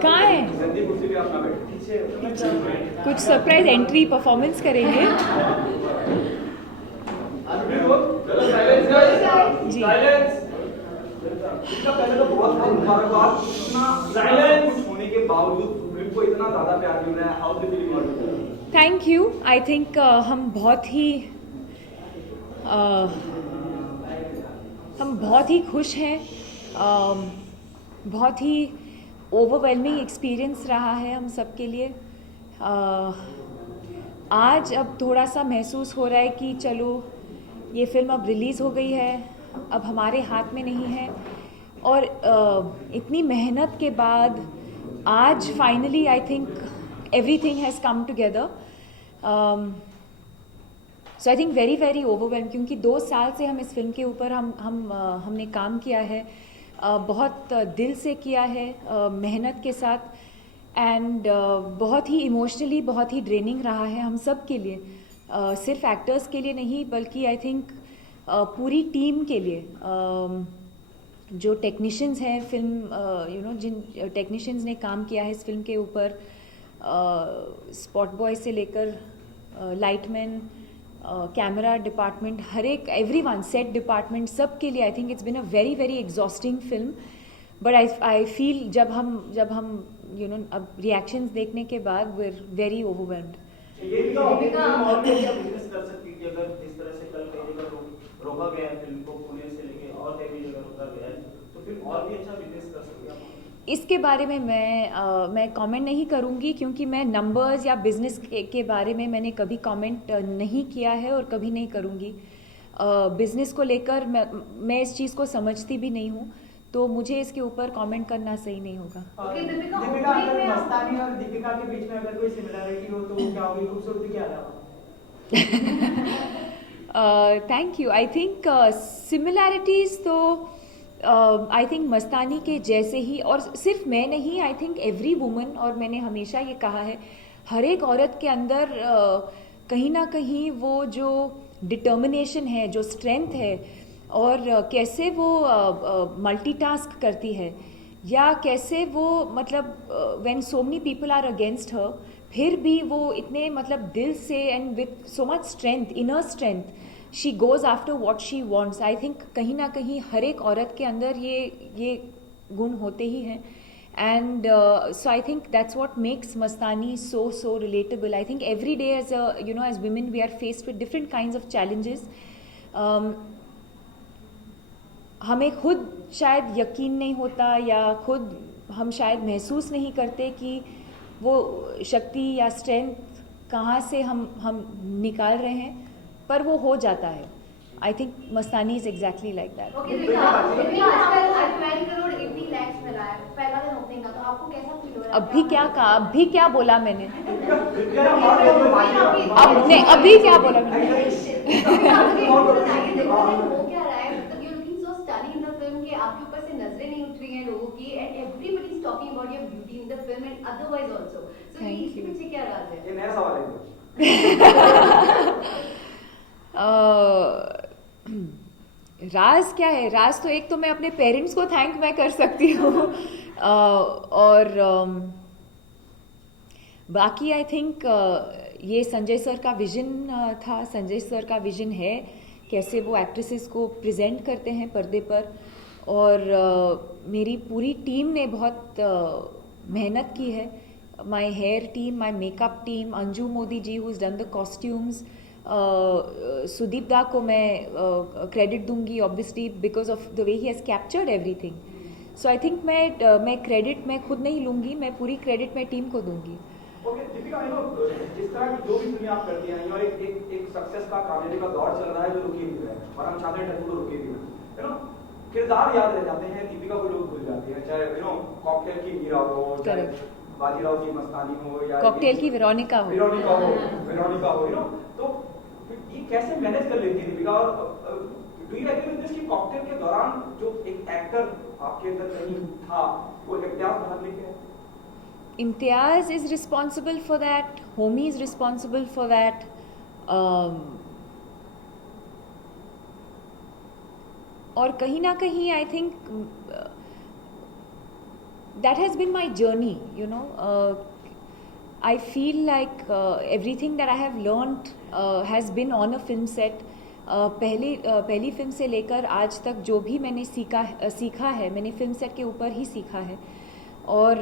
कहाँ है? कुछ सरप्राइज एंट्री परफॉर्मेंस करेंगे जी। पहले तो बहुत बहुत मुबारकबाद, इतना कुछ होने के बावजूद फिल्म को इतना ज्यादा प्यार मिल रहा है। How do you feel? Thank you. I think हम बहुत ही खुश हैं। बहुत ही ओवरवेलमिंग एक्सपीरियंस रहा है हम सब के लिए। आज अब थोड़ा सा महसूस हो रहा है कि चलो ये फिल्म अब रिलीज़ हो गई है, अब हमारे हाथ में नहीं है, और इतनी मेहनत के बाद आज finally I think everything has come together. So I think very very overwhelm, क्योंकि 2 साल से हम इस फिल्म के ऊपर हमने काम किया है, बहुत दिल से किया है, मेहनत के साथ, एंड बहुत ही इमोशनली बहुत ही ड्रेनिंग रहा है हम सब के लिए, सिर्फ एक्टर्स के लिए नहीं बल्कि आई थिंक पूरी टीम के लिए। जो टेक्नीशियंस हैं फिल्म, जिन टेक्नीशियंस ने काम किया है इस फिल्म के ऊपर, स्पॉट बॉय से लेकर लाइटमैन, कैमरा डिपार्टमेंट, हर एक एवरीवन, सेट डिपार्टमेंट, सब के लिए I think it's been a very very exhausting film. But I feel जब हम अब रिएक्शंस देखने के बाद वी आर वेरी ओवरवेल्म्ड। ये भी और क्या बिजनेस कर सकती थी अगर इस तरह से कल कई जगह रोका गया है फिल्म को, पुणे से लेके और कई जगह रोका गया है, तो फिर और भी अच्छा बिजनेस कर सकती है। इसके बारे में मैं कमेंट नहीं करूंगी, क्योंकि मैं नंबर्स या बिजनेस के बारे में मैंने कभी कमेंट नहीं किया है और कभी नहीं करूंगी। बिजनेस को लेकर मैं इस चीज़ को समझती भी नहीं हूँ, तो मुझे इसके ऊपर कमेंट करना सही नहीं होगा। दीपिका, अगर मस्तानी और दीपिका के बीच में अगर कोई सिमिलरिटी हो तो क्या होगी, खूबसूरती क्या है? Thank you. I think similarities तो आई थिंक मस्तानी के जैसे ही, और सिर्फ मैं नहीं, आई थिंक एवरी वुमन, और मैंने हमेशा ये कहा है, हर एक औरत के अंदर कहीं ना कहीं वो जो डिटर्मिनेशन है, जो स्ट्रेंथ है, और कैसे वो मल्टीटास्क करती है, या कैसे वो मतलब when so many people are against her, फिर भी वो इतने मतलब दिल से and with so much strength, inner strength, she goes after what she wants. I think कहीं ना कहीं हर एक औरत के अंदर ये गुण होते ही हैं, and so I think that's what makes Mastani so relatable. I think every day as women we are faced with different kinds of challenges. हमें खुद शायद यकीन नहीं होता, या खुद हम शायद महसूस नहीं करते कि वो शक्ति या स्ट्रेंथ कहाँ से हम निकाल रहे हैं, पर वो हो जाता है। I think Mastani is exactly like that. अभी क्या कहा, अभी क्या बोला मैंने? अब नहीं, अभी क्या बोला मैंने? आपके ऊपर से नजरें नहीं उठ रही हैं लोगों की, and everybody is talking about your beauty in the film and otherwise also. So इसके पीछे क्या राज है? ये नया सवाल है। राज क्या है? राज तो एक तो मैं अपने पेरेंट्स को थैंक मैं कर सकती हूँ, और बाकी आई थिंक ये संजय सर का विजन था, संजय सर का विजन है कैसे वो एक्ट्रेसेस को प्रेजेंट करते हैं पर्दे पर, और मेरी पूरी टीम ने बहुत मेहनत की है। My hair team, my makeup team, Anju Modi ji who is done the costumes, Sudeep da को मैं क्रेडिट दूंगी obviously because of the way he has captured everything. So I think मैं क्रेडिट मैं खुद नहीं लूँगी, मैं पूरी क्रेडिट मैं टीम को दूंगी। ओके दीपिका, जिस तरह की जो भी फिल्में आप करती हैं, और एक सक्सेस का कामयाबी का दौर चल रहा है जो रुके हुए है, और हम चाहते हैं को रुके भी हैं, किरदार याद रह जाते हैं, दीपिका को लोग भूल जाते हैं, चाहे कॉकटेल की मीरा हो, चाहे बाजीराव की मस्तानी हो, या कॉकटेल की वेरोनिका हो, तो ये कैसे मैनेज कर लेती है दीपिका? और do you agree with this कि कॉकटेल के दौरान जो एक एक्टर आपके अंदर कहीं था, वो इम्तियाज बाहर लेके आया? Imtiaz is responsible for that, Homi is responsible for that, और कहीं ना कहीं I think that has been my journey, you know. I feel like everything that I have learned has been on a film set. पहली film से लेकर आज तक जो भी मैंने सीखा है मैंने फिल्म सेट के ऊपर ही सीखा है. और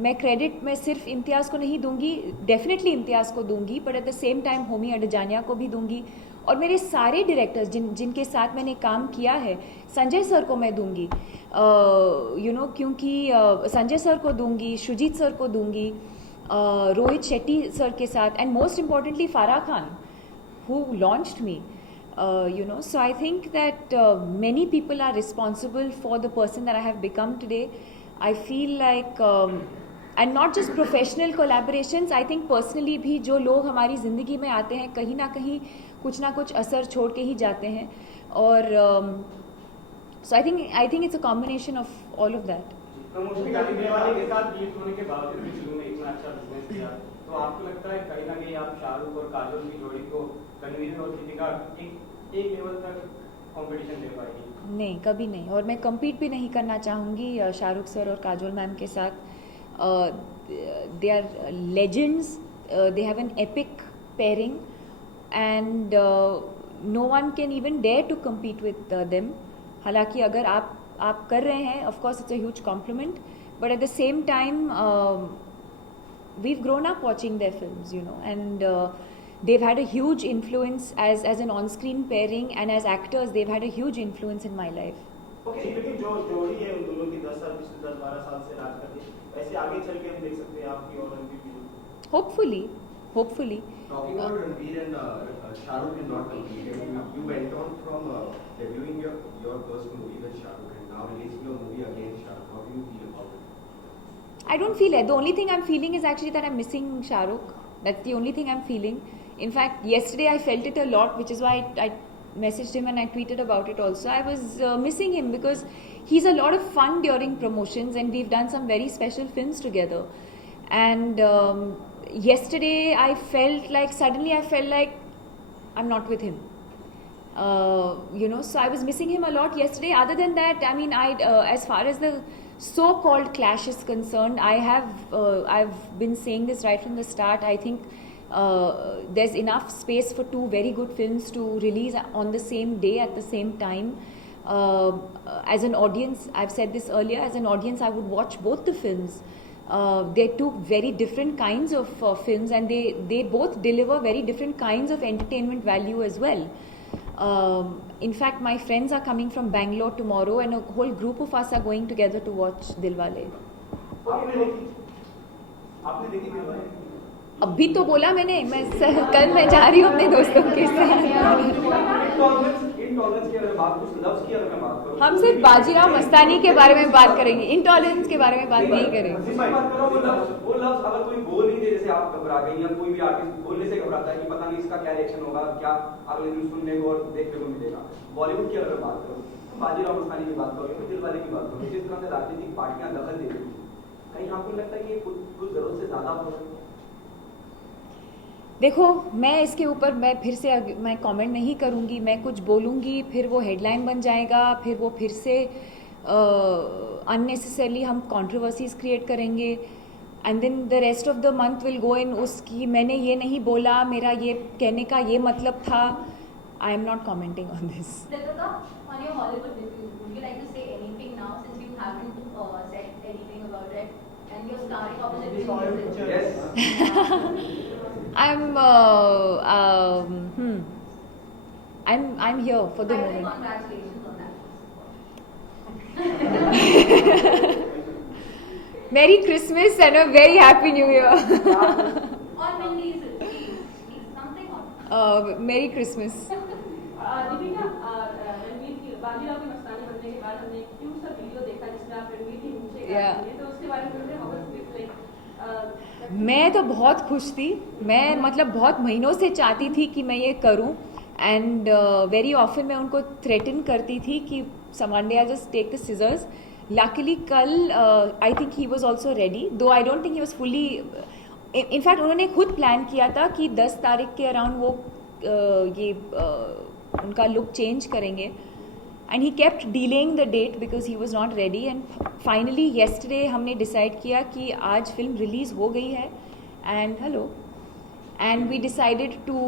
मैं क्रेडिट मैं सिर्फ इम्तियाज़ को नहीं दूंगी, डेफिनेटली इम्तियाज़ को दूंगी, but at the same time Homi Adajania को भी दूंगी, और मेरे सारे डायरेक्टर्स जिनके साथ मैंने काम किया है, संजय सर को मैं दूंगी, यू नो, क्योंकि संजय सर को दूंगी, शुजीत सर को दूंगी, रोहित शेट्टी सर के साथ, एंड मोस्ट इम्पॉर्टेंटली फारा Khan who launched me, you know. So I think that many people are responsible for the person that I have become today. I feel like and not just professional collaborations, I think personally भी जो लोग हमारी ज़िंदगी में आते हैं कहीं ना कहीं कुछ ना कुछ असर छोड़ के ही जाते हैं, और so I think it's a combination of all of that. Promotion वाले के साथ डील होने के बावजूद भी फिल्म में इतना अच्छा बिजनेस किया, तो आपको लगता है कहीं ना कहीं आप शाहरुख और काजोल की जोड़ी को रणवीर और दीपिका एक लेवल तक कंपटीशन दे पाएगी? नहीं, कभी नहीं, और मैं compete भी नहीं करना चाहूँगी शाहरुख सर और काजोल मैम के साथ. They are legends, they have an epic pairing, and no one can even dare to compete with them. हालांकि अगर आप कर रहे हैं, of course it's a huge compliment, but at the same time we've grown up watching their films, you know, and they've had a huge influence as an on-screen pairing, and as actors they've had a huge influence in my life. Okay, लेकिन जो जोड़ी है उन दोनों की 10-12 साल से राज करती है, वैसे आगे चल के हम देख सकते हैं आपकी और रणवीर की. Hopefully. Talking about Ranveer and Shahrukh and not competing, you went on from debuting your first movie with Shahrukh and now releasing your movie against Shahrukh. How do you feel about it? I don't feel it. The only thing I'm feeling is actually that I'm missing Shahrukh. That's the only thing I'm feeling. In fact, yesterday I felt it a lot, which is why I messaged him and I tweeted about it also. I was missing him because he's a lot of fun during promotions and we've done some very special films together. And yesterday I felt like I'm not with him. You know, so I was missing him a lot yesterday. Other than that, I mean, as far as the so-called clash is concerned, I've been saying this right from the start. I think there's enough space for two very good films to release on the same day at the same time. As an audience, I've said this earlier, as an audience I would watch both the films. They're two very different kinds of films, and they both deliver very different kinds of entertainment value as well. In fact, my friends are coming from Bangalore tomorrow, and a whole group of us are going together to watch Dilwale. आपने देखी दिलवाले? अभी तो बोला मैंने, कल मैं जा रही हूँ अपने दोस्तों के साथ. हम सिर्फ बाजीराव मस्तानी के बारे में बात करेंगे, इंटॉलरेंस के बारे में बात नहीं करेंगे. वो लफ्ज अगर कोई बोल नहीं दे, जैसे आप घबरा गई या कोई भी आर्टिस्ट बोलने से घबराता है कि पता नहीं इसका क्या रिएक्शन होगा, क्या अगले दिन सुनने को और देखने को मिलेगा. बॉलीवुड की अगर बात करो, बाजीराव मस्तानी की बात करो, दिलवाले की बात करो, जिस तरह से राजनीतिक पार्टियां दखल दे रही हैं, कहीं आपको लगता है कि कुछ जरूरत से ज्यादा हो रहा है? देखो, मैं इसके ऊपर मैं फिर से मैं कमेंट नहीं करूँगी. मैं कुछ बोलूँगी फिर वो हेडलाइन बन जाएगा, फिर वो फिर से अननेसेसरली हम कंट्रोवर्सीज क्रिएट करेंगे, and then the rest of the month will go in उसकी मैंने ये नहीं बोला, मेरा ये कहने का ये मतलब था. I am not commenting on this. On your Hollywood debut, would you like to say anything now since you haven't said anything about it and you're starring opposite me? Yes. I'm here for the moment. Congratulations on that. Merry Christmas and a very Happy New Year. On Vin Diesel, please, something on. Merry Christmas. Deepika, Ranveer की बाजीराव की मस्तानी बनने के बाद हमने एक cute सा video देखा जिसमें आप रणवीर की नीचे गा रही हैं, तो उसके बारे में मुझे हाउ वाज इट लाइक? मैं तो बहुत खुश थी. मैं मतलब बहुत महीनों से चाहती थी कि मैं ये करूं, एंड वेरी ऑफन मैं उनको थ्रेटन करती थी कि someday just take the scissors. Luckily कल I think he was also ready, though I don't think he was fully. In fact उन्होंने खुद प्लान किया था कि 10 तारीख के अराउंड वो ये उनका लुक चेंज करेंगे. and he kept delaying the date because he was not ready, and finally yesterday हमने decide किया कि आज film release हो गई है, and we decided to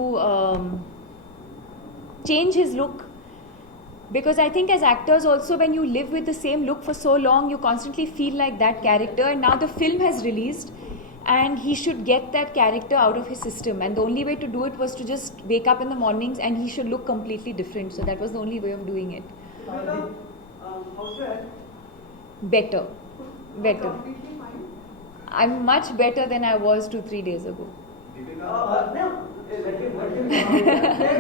change his look, because I think as actors also, when you live with the same look for so long, you constantly feel like that character, and now the film has released and he should get that character out of his system, and the only way to do it was to just wake up in the mornings and he should look completely different. So that was the only way of doing it. How's that? Better. Completely fine. I'm much better than I was 2-3 days ago. Where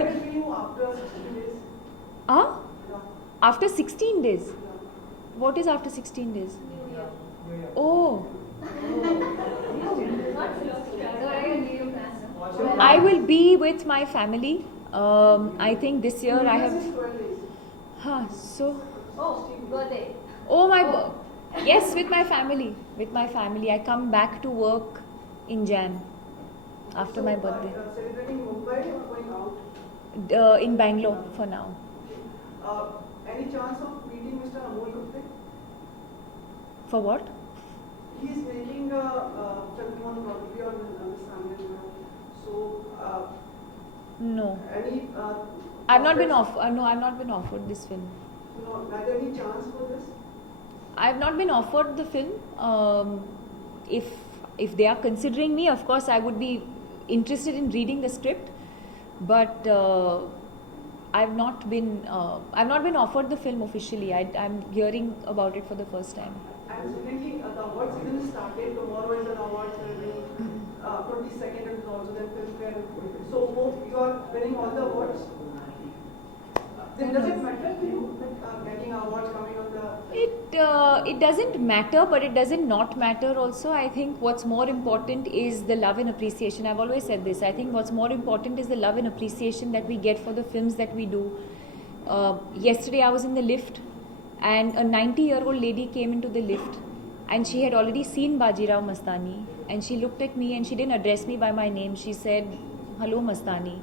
will you after 60 days? Huh? After 16 days? What is after 16 days? Oh, I will be with my family. I think this year I have. Oh, birthday. Oh my. Yes, with my family. With my family, I come back to work in Jan after my birthday. Celebrating Mumbai or going out? In Bangalore for now. Any chance of meeting Mr. Amol Gupte? For what? He is making a film on probably on Miss Sandhya. So, No. any? I've not been off. No, I've not been offered this film. No, neither any chance for this? I've not been offered the film. If they are considering me, of course I would be interested in reading the script, but I've not been offered the film officially. I'm hearing about it for the first time. And secondly, the award season is started. Tomorrow is an award ceremony. 22nd is also the Filmfare. So you are winning all the awards. Then does it matter to you that getting awards coming on the? It doesn't matter, but it doesn't not matter also. I think what's more important is the love and appreciation. I've always said this. I think what's more important is the love and appreciation that we get for the films that we do. Yesterday I was in the lift, and a 90-year-old lady came into the lift, and she had already seen Bajirao Mastani, and she looked at me and she didn't address me by my name. She said, "Hello, Mastani."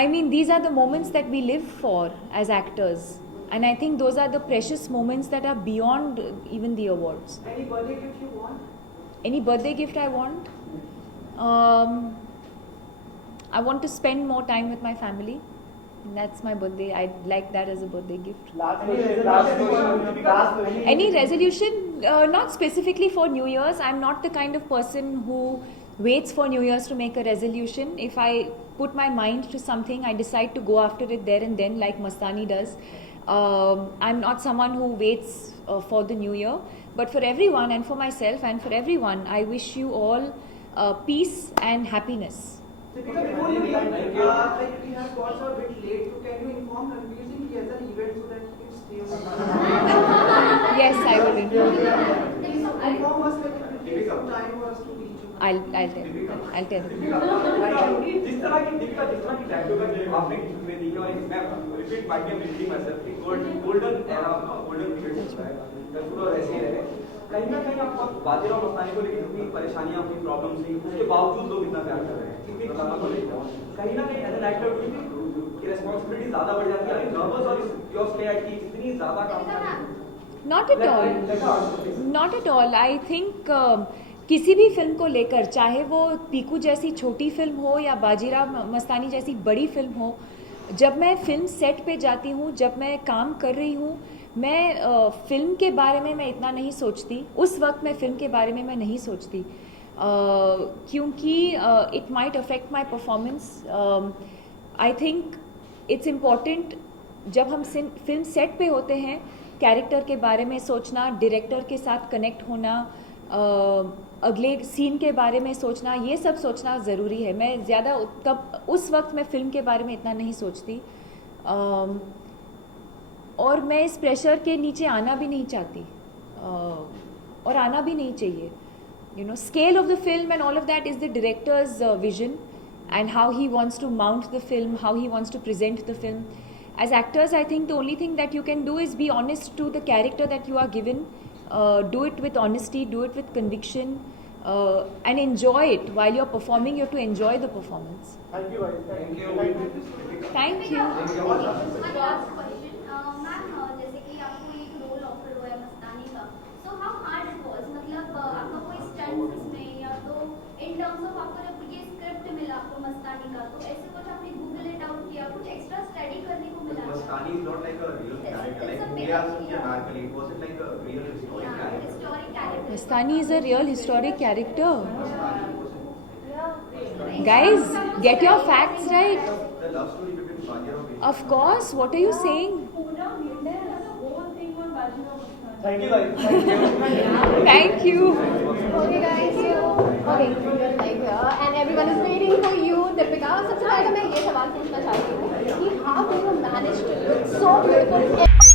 I mean, these are the moments that we live for as actors, and I think those are the precious moments that are beyond even the awards. Any birthday gift you want? Any birthday gift I want? I want to spend more time with my family. And that's my birthday. I'd like that as a birthday gift. Any resolution? Not specifically for New Year's. I'm not the kind of person who waits for New Year's to make a resolution. If I put my mind to something, I decide to go after it there and then, like Mastani does. I'm not someone who waits for the New Year. But for everyone, and for myself and for everyone, I wish you all peace and happiness. Because before you leave, like we have got a bit late, so can you inform Ranveer Singh he has an event so that he can stay on? Yes, I will inform. Inform us that it will take some time for us to reach you. I'll tell you. I'll tell you. जिस तरह की दीपिका जिस तरह की tattoo का जो आपने में दी है और मैं रिपीट बाय के रिपीटिंग माय सेल्फ एक गोल्डन एरा गोल्डन पीरियड होता है टैटू और ऐसे ही रहे कहीं ना कहीं आपको बाजीराव मस्तानी को लेकर इतनी परेशानियां अपनी प्रॉब्लम्स थी उसके बावजूद लोग इतना प्यार कर रहे हैं इतनी ड्रामा को लेकर कहीं ना कहीं एज एन एक्टर की रिस्पांसिबिलिटी ज्यादा बढ़ जाती है नर्वस और योर स्केयर्ड की इतनी ज्यादा काम Not at all. Not at all. I think किसी भी फिल्म को लेकर, चाहे वो पीकू जैसी छोटी फिल्म हो या बाजीराव मस्तानी जैसी बड़ी फिल्म हो, जब मैं फिल्म सेट पे जाती हूँ, जब मैं काम कर रही हूँ, मैं फिल्म के बारे में मैं इतना नहीं सोचती. उस वक्त मैं फिल्म के बारे में मैं नहीं सोचती क्योंकि it might affect my performance. I think it's important जब हम फिल्म सेट पे होते हैं, कैरेक्टर के बारे में सोचना, डायरेक्टर के साथ कनेक्ट होना, अगले सीन के बारे में सोचना, ये सब सोचना ज़रूरी है. मैं ज़्यादा तब उस वक्त मैं फ़िल्म के बारे में इतना नहीं सोचती और मैं इस प्रेशर के नीचे आना भी नहीं चाहती और आना भी नहीं चाहिए. You know, scale of the film and all of that is the director's vision and how he wants to mount the film, how he wants to present the film. As actors, I think the only thing that you can do is be honest to the character that you are given. Do it with honesty, do it with conviction, and enjoy it. While you're performing, you have to enjoy the performance. Thank you. Thank you. Thank you. like Murali Anarkali, was it like a real historic character? Historic character. Mastani is a real historic character. Mastani was Yeah. Guys, get your facts right. the love story between Bajirao and Of course, what are you saying? Puna Minde has a whole thing on Bajirao Mastani. Thank you guys. Thank you. Thank you. Okay guys, so okay, we're live here and everyone is waiting for you, Deepika. सबसे पहले मैं ये सवाल पूछना चाहती हूँ कि how do you manage to look so beautiful